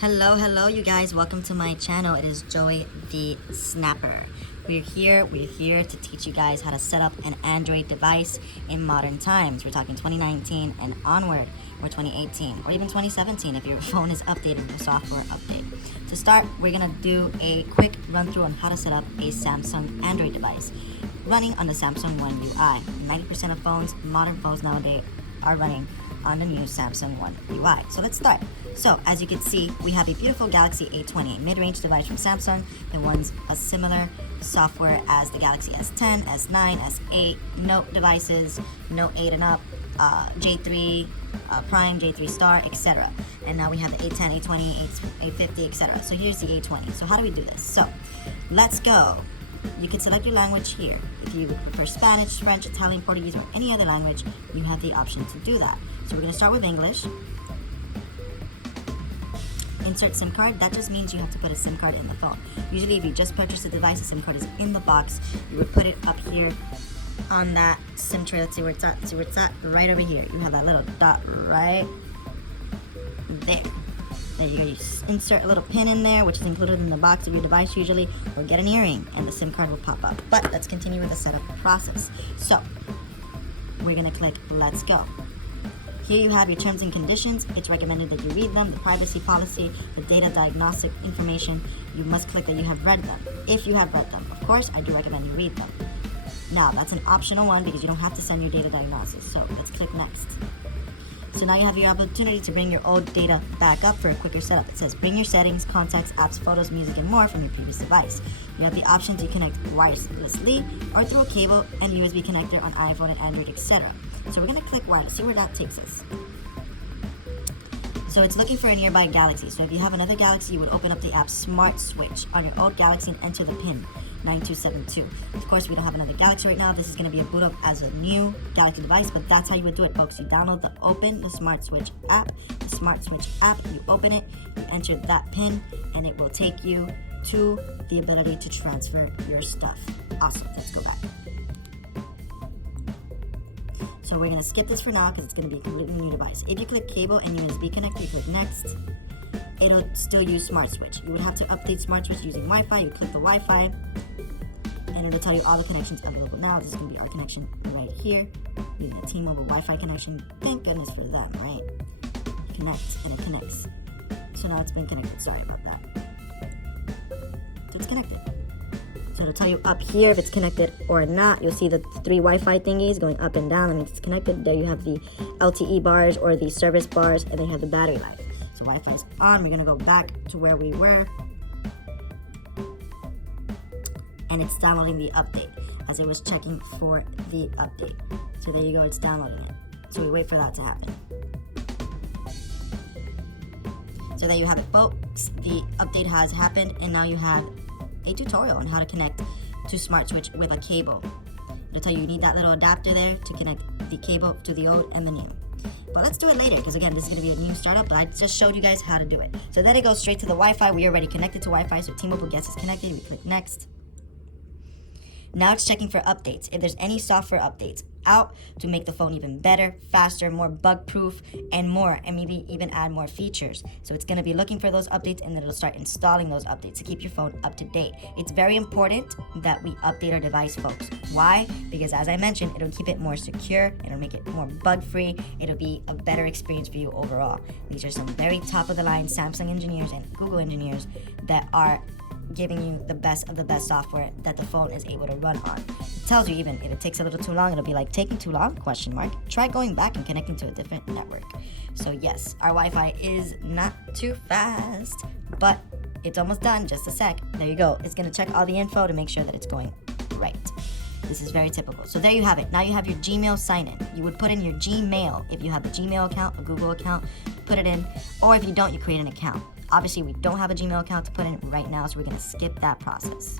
Hello, you guys. Welcome to my channel. It is Joey the Snapper. We're here to teach you guys how to set up an Android device in modern times. We're talking 2019 and onward, or 2018, or even 2017 if your phone is updated with a software update. To start, we're gonna do a quick run through on how to set up a Samsung Android device running on the Samsung One UI. 90% of modern phones nowadays, are running on the new Samsung One UI. So let's start. So as you can see, we have a beautiful Galaxy A20, a mid-range device from Samsung that runs a similar software as the Galaxy S10, S9, S8, Note devices, Note 8 and up, J3 Prime, J3 Star, etc. And now we have the A10, A20, A50, etc. So here's the A20. So how do we do this? So let's go. You can select your language here. If you prefer Spanish, French, Italian, Portuguese, or any other language, you have the option to do that. So we're going to start with English. Insert SIM card. That just means you have to put a SIM card in the phone. Usually if you just purchased the device, the SIM card is in the box. You would put it up here on that SIM tray. Let's see where it's at. See where it's at? Right over here. You have that little dot right there. There you go. You insert a little pin in there, which is included in the box of your device usually, or get an earring, and the SIM card will pop up. But let's continue with the setup process. So we're going to click Let's Go. Here you have your terms and conditions. It's recommended that you read them, the privacy policy, the data diagnostic information. You must click that you have read them. If you have read them, of course, I do recommend you read them. Now, that's an optional one because you don't have to send your data diagnosis. So let's click Next. So now you have your opportunity to bring your old data back up for a quicker setup. It says bring your settings, contacts, apps, photos, music, and more from your previous device. You have the option to connect wirelessly or through a cable and USB connector on iPhone and Android, etc. So we're going to click wireless, see where that takes us. So it's looking for a nearby Galaxy. So if you have another Galaxy, you would open up the app Smart Switch on your old Galaxy and enter the PIN 9272. Of course, we don't have another Galaxy right now. This is going to be a boot up as a new Galaxy device, but that's how you would do it, folks. You download the Smart Switch app. The Smart Switch app, you open it, you enter that PIN, and it will take you to the ability to transfer your stuff. Awesome. Let's go back. So we're going to skip this for now because it's going to be a completely new device. If you click cable and USB connector, you click Next. It'll still use Smart Switch. You would have to update Smart Switch using Wi-Fi. You click the Wi-Fi, and it'll tell you all the connections available now. This is going to be our connection right here, using a T-Mobile Wi-Fi connection. Thank goodness for them, right? Connect, and it connects. So now it's been connected. Sorry about that. So it's connected. So it'll tell you up here if it's connected or not. You'll see the three Wi-Fi thingies going up and down. That means it's connected. There you have the LTE bars or the service bars, and then you have the battery life. So Wi-Fi is on. We're going to go back to where we were. And it's downloading the update as it was checking for the update. So there you go. It's downloading it. So we wait for that to happen. So there you have it, folks. The update has happened, and now you have a tutorial on how to connect to Smart Switch with a cable. It'll tell you need that little adapter there to connect the cable to the old and the new. But let's do it later because again, this is going to be a new startup, but I just showed you guys how to do it. So then it goes straight to the Wi-Fi. We are already connected to Wi-Fi, so T-Mobile gets us connected. We click Next. Now it's checking for updates. If there's any software updates out to make the phone even better, faster, more bug-proof, and more, and maybe even add more features. So it's going to be looking for those updates, and then it'll start installing those updates to keep your phone up to date. It's very important that we update our device, folks. Why? Because as I mentioned, it'll keep it more secure, it'll make it more bug-free, it'll be a better experience for you overall. These are some very top-of-the-line Samsung engineers and Google engineers that are giving you the best of the best software that the phone is able to run on. It tells you even if it takes a little too long, it'll be like taking too long, ? Try going back and connecting to a different network. So yes, our Wi-Fi is not too fast, but it's almost done. Just a sec. There you go. It's gonna check all the info to make sure that it's going right. This is very typical. So there you have it. Now you have your Gmail sign-in. You would put in your Gmail if you have a Gmail account, a Google account, put it in, or if you don't, you create an account. Obviously, we don't have a Gmail account to put in right now, so we're going to skip that process.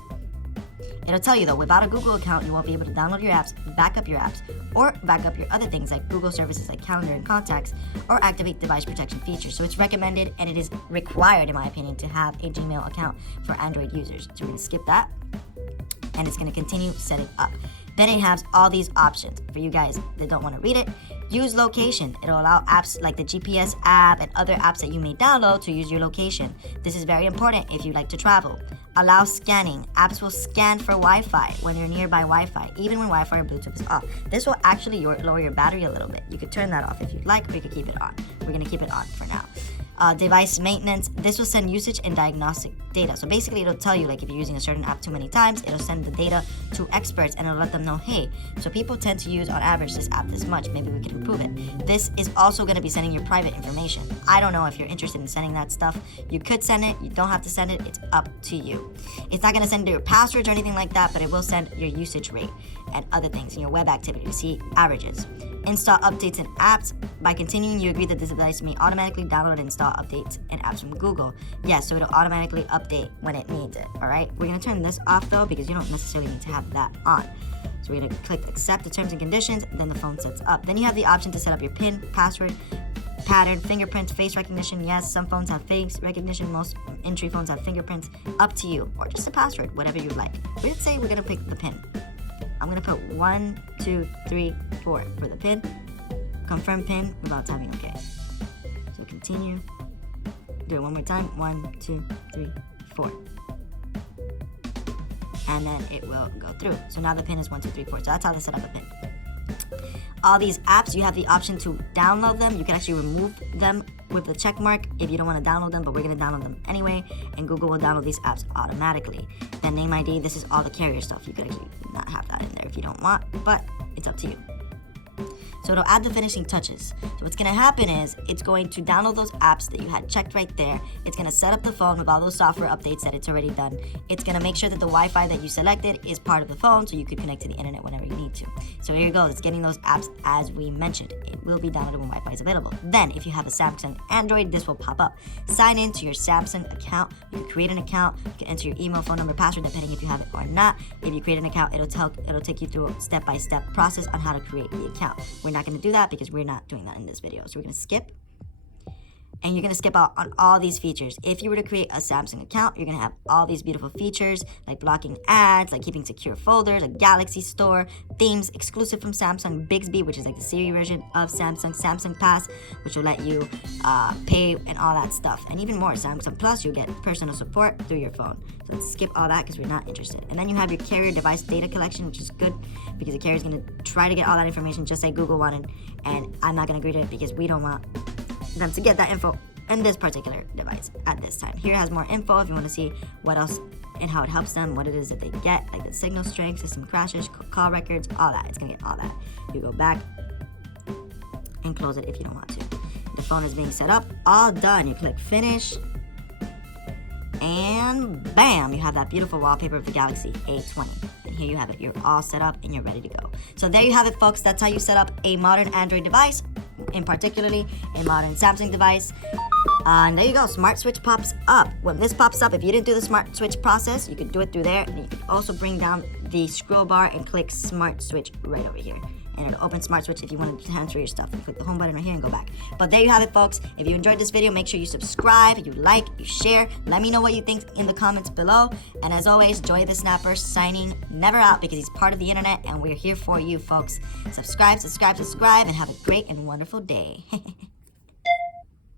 It'll tell you, though, without a Google account, you won't be able to download your apps, back up your apps, or back up your other things like Google services like Calendar and Contacts, or activate device protection features. So it's recommended, and it is required, in my opinion, to have a Gmail account for Android users. So we're going to skip that, and it's going to continue setting up. Then it has all these options for you guys that don't want to read it. Use location. It'll allow apps like the GPS app and other apps that you may download to use your location. This is very important if you like to travel. Allow scanning. Apps will scan for Wi-Fi when you're nearby Wi-Fi, even when Wi-Fi or Bluetooth is off. This will actually lower your battery a little bit. You could turn that off if you'd like, or you could keep it on. We're gonna keep it on for now. Device maintenance. This will send usage and diagnostic data. So basically, it'll tell you, like, if you're using a certain app too many times, it'll send the data to experts and it'll let them know, hey, so people tend to use on average this app this much. Maybe we can improve it. This is also going to be sending your private information. I don't know if you're interested in sending that stuff. You could send it. You don't have to send it. It's up to you. It's not going to send your passwords or anything like that, but it will send your usage rate and other things in your web activity to see averages. Install updates and apps. By continuing, you agree that this device may automatically download and install updates and apps from Google. Yes, so it'll automatically update when it needs it, all right? We're gonna turn this off though, because you don't necessarily need to have that on. So we're gonna click accept the terms and conditions, then the phone sets up. Then you have the option to set up your PIN, password, pattern, fingerprint, face recognition. Yes, some phones have face recognition, most entry phones have fingerprints. Up to you, or just a password, whatever you like. We'd say we're gonna pick the PIN. I'm gonna put 1, 2, 3, 4 for the PIN. Confirm PIN without tapping OK. So continue. Do it one more time. 1, 2, 3, 4. And then it will go through. So now the PIN is 1, 2, 3, 4. So that's how to set up a PIN. All these apps, you have the option to download them. You can actually remove them with the check mark if you don't want to download them, but we're going to download them anyway, and Google will download these apps automatically. Then name ID, this is all the carrier stuff. You could actually not have that in there if you don't want, but it's up to you. So it'll add the finishing touches. So what's gonna happen is it's going to download those apps that you had checked right there. It's gonna set up the phone with all those software updates that it's already done. It's gonna make sure that the Wi-Fi that you selected is part of the phone so you can connect to the internet whenever you need to. So here you go, it's getting those apps as we mentioned. It will be downloaded when Wi-Fi is available. Then if you have a Samsung Android, this will pop up. Sign in to your Samsung account. You can create an account. You can enter your email, phone number, password, depending if you have it or not. If you create an account, it'll take you through a step-by-step process on how to create the account. We're not going to do that because we're not doing that in this video. So we're going to skip. And you're going to skip out on all these features. If you were to create a Samsung account, you're going to have all these beautiful features like blocking ads, like keeping secure folders, a Galaxy Store, themes exclusive from Samsung, Bixby, which is like the Siri version of Samsung, Samsung Pass, which will let you pay and all that stuff. And even more, Samsung Plus, you'll get personal support through your phone. So let's skip all that because we're not interested. And then you have your carrier device data collection, which is good because the carrier is going to try to get all that information just like Google wanted. And I'm not going to agree to it because we don't want them to get that info in this particular device at this time. Here it has more info if you want to see what else and how it helps them, what it is that they get, like the signal strength, system crashes, call records, all that. It's gonna get all that. You go back and close it if you don't want to. The phone is being set up, all done. You click finish, and bam, you have that beautiful wallpaper of the Galaxy A20. And here you have it. You're all set up and you're ready to go. So there you have it, folks. That's how you set up a modern Android device, in particularly a modern Samsung device. And there you go, Smart Switch pops up. When this pops up, if you didn't do the Smart Switch process, you could do it through there. And you could also bring down the scroll bar and click Smart Switch right over here. And it'll open Smart Switch if you want to transfer your stuff. You click the home button right here and go back. But there you have it, folks. If you enjoyed this video, make sure you subscribe, you like, you share. Let me know what you think in the comments below. And as always, Joy the Snapper signing never out because he's part of the internet and we're here for you, folks. Subscribe, subscribe, subscribe, and have a great and wonderful day.